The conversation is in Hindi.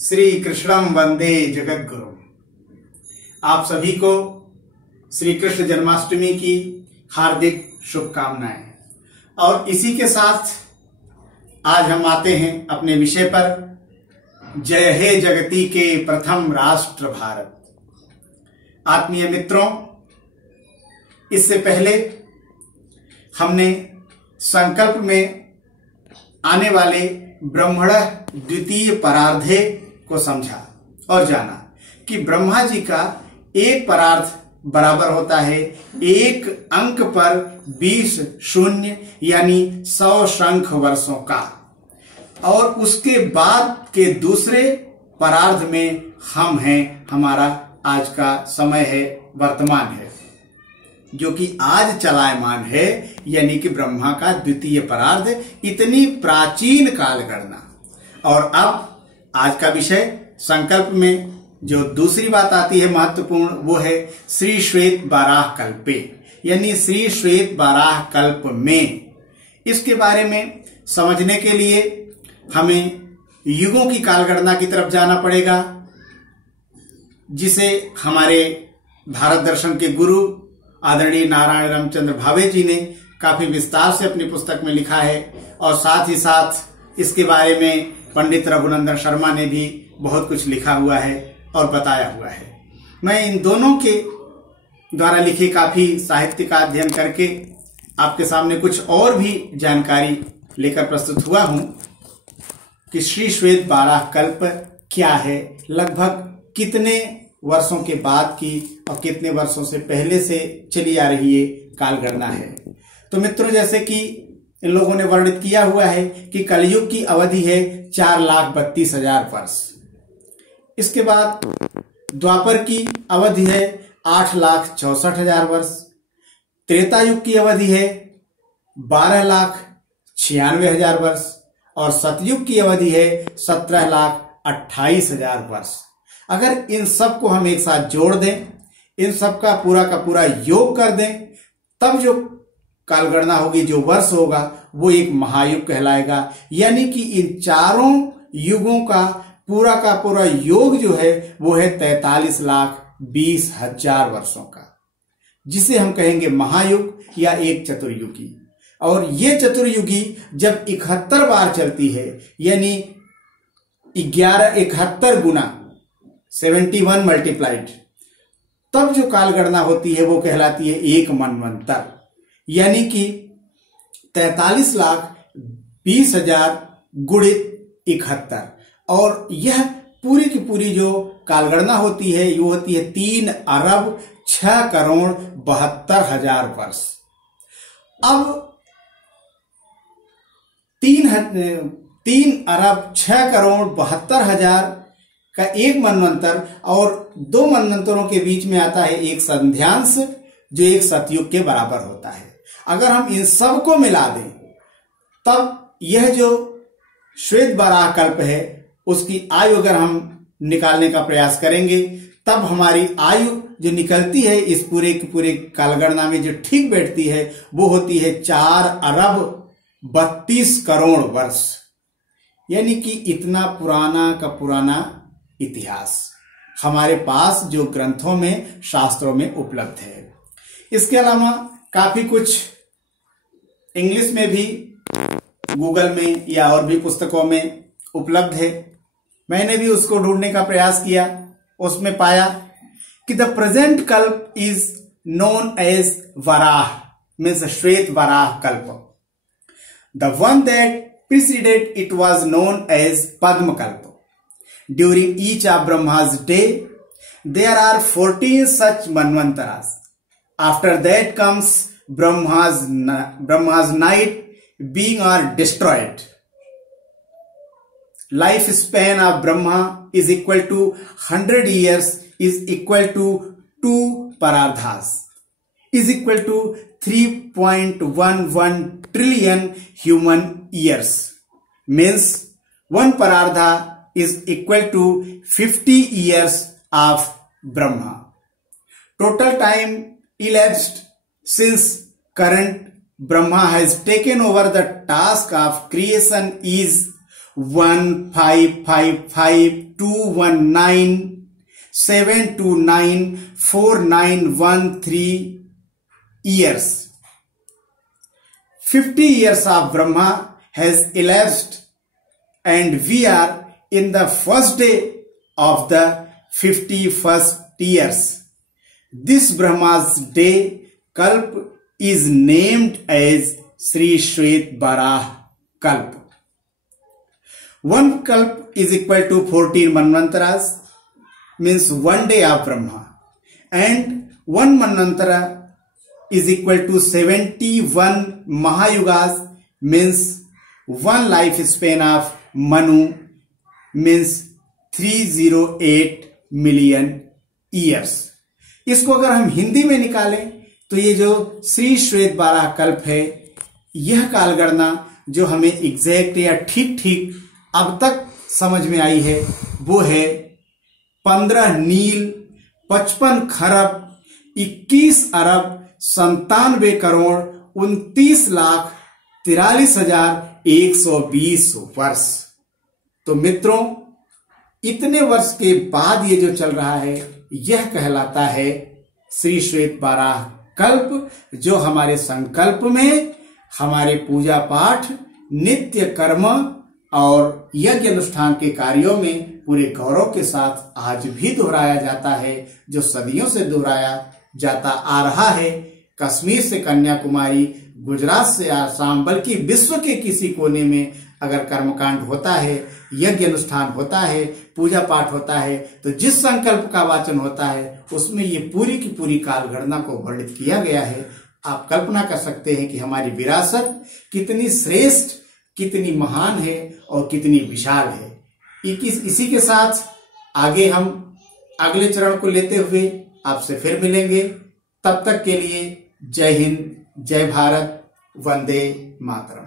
श्री कृष्णम वंदे जगद्गुरु। आप सभी को श्री कृष्ण जन्माष्टमी की हार्दिक शुभकामनाएं। और इसी के साथ आज हम आते हैं अपने विषय पर, जय हे जगती के प्रथम राष्ट्र भारत। आत्मीय मित्रों, इससे पहले हमने संकल्प में आने वाले ब्रह्मण द्वितीय परार्धे को समझा और जाना कि ब्रह्मा जी का एक परार्ध बराबर होता है एक अंक पर 20 शून्य यानी 100 शंख वर्षों का, और उसके बाद के दूसरे परार्ध में हम हैं, हमारा आज का समय है, वर्तमान है, जो कि आज चलायमान है, यानी कि ब्रह्मा का द्वितीय परार्ध, इतनी प्राचीन काल गणना। और अब आज का विषय संकल्प में जो दूसरी बात आती है महत्वपूर्ण, वो है श्री श्वेत बाराह कल्पे, यानी श्री श्वेत बाराह कल्प में। इसके बारे में समझने के लिए हमें युगों की कालगणना की तरफ जाना पड़ेगा, जिसे हमारे भारत दर्शन के गुरु आदरणीय नारायण रामचंद्र भावे जी ने काफी विस्तार से अपनी पुस्तक में लिखा है, और साथ ही साथ इसके बारे में पंडित रघुनंदन शर्मा ने भी बहुत कुछ लिखा हुआ है और बताया हुआ है। मैं इन दोनों के द्वारा लिखे काफी साहित्य का अध्ययन करके आपके सामने कुछ और भी जानकारी लेकर प्रस्तुत हुआ हूं कि श्री श्वेत बाराह कल्प क्या है, लगभग कितने वर्षों के बाद की और कितने वर्षों से पहले से चली आ रही ये कालगणना है। तो मित्रों, जैसे कि इन लोगों ने वर्णित किया हुआ है कि कलयुग की अवधि है 4,32,000 वर्ष। इसके बाद द्वापर की अवधि है 8,64,000 वर्ष। त्रेता युग की अवधि है 12,96,000 वर्ष, और सतयुग की अवधि है 17,28,000 वर्ष। अगर इन सब को हम एक साथ जोड़ दें, इन सब का पूरा योग कर दें, तब जो कालगणना होगी, जो वर्ष होगा, वो एक महायुग कहलाएगा। यानी कि इन चारों युगों का पूरा योग जो है वो है 43,20,000 वर्षों का, जिसे हम कहेंगे महायुग या एक चतुर्युगी। और ये चतुर्युगी जब 71 बार चलती है, यानी 71 गुना 71 मल्टीप्लाइड, तब जो कालगणना होती है वो कहलाती है एक मनवंतर, यानी कि 43,20,000 गुणित 71। और यह पूरी की पूरी जो कालगणना होती है, ये होती है 3,06,72,000 वर्ष। अब 3,06,72,000 का एक मनवंतर और दो मनवंतरों के बीच में आता है एक संध्यांश, जो एक सतयुग के बराबर होता है। अगर हम इन सब को मिला दें, तब यह जो श्वेत बाराह कल्प है, उसकी आयु अगर हम निकालने का प्रयास करेंगे, तब हमारी आयु जो निकलती है इस पूरे की पूरे कालगणना में जो ठीक बैठती है, वो होती है 4,32,00,00,000 वर्ष। यानी कि इतना पुराना का पुराना इतिहास हमारे पास जो ग्रंथों में, शास्त्रों में उपलब्ध है। इसके अलावा काफी कुछ इंग्लिश में भी गूगल में या और भी पुस्तकों में उपलब्ध है। मैंने भी उसको ढूंढने का प्रयास किया, उसमें पाया कि the present kalpa is known as Varaha, means Shweta Baraha kalpa. The one that preceded it was known as Padma Kalpa. During each of Brahma's day, there are 14 such manvantaras. After that comes Brahma's night, being are destroyed. Lifespan of Brahma is equal to 100 years, is equal to 2 parardhas, is equal to 3.11 trillion human years. Means 1 parardha is equal to 50 years of Brahma. Total time elapsed since current Brahma has taken over the task of creation is 1555219729491 years. 50 years of Brahma has elapsed and we are in the first day of the 51st years. This Brahma's day Kalp is named as Sri Shwet Barah Kalp. One Kalp is equal to 14 Manvantaras, means one day of Brahma, and one Manvantara is equal to 71 Mahayugas, means one lifespan of Manu, means 308 million years. इसको अगर हम हिंदी में निकालें तो ये जो श्री श्वेत बारह कल्प है, यह कालगणना जो हमें एग्जैक्ट या ठीक ठीक अब तक समझ में आई है, वो है 15 नील 55 खरब 21 अरब 97 करोड़ 29,43,120 वर्ष। तो मित्रों, इतने वर्ष के बाद ये जो चल रहा है, यह कहलाता है श्री श्वेत बारह कल्प, जो हमारे संकल्प में हमारे पूजा पाठ, नित्य कर्म और यज्ञ अनुष्ठान के कार्यों में पूरे गौरव के साथ आज भी दोहराया जाता है, जो सदियों से दोहराया जाता आ रहा है। कश्मीर से कन्याकुमारी, गुजरात से आसाम, बल्कि विश्व के किसी कोने में अगर कर्मकांड होता है, यज्ञ अनुष्ठान होता है, पूजा पाठ होता है, तो जिस संकल्प का वाचन होता है उसमें ये पूरी की पूरी कालगणना को वर्णित किया गया है। आप कल्पना कर सकते हैं कि हमारी विरासत कितनी श्रेष्ठ, कितनी महान है और कितनी विशाल है। इसी के साथ आगे हम अगले चरण को लेते हुए आपसे फिर मिलेंगे। तब तक के लिए जय हिंद, जय भारत, वंदे मातरम।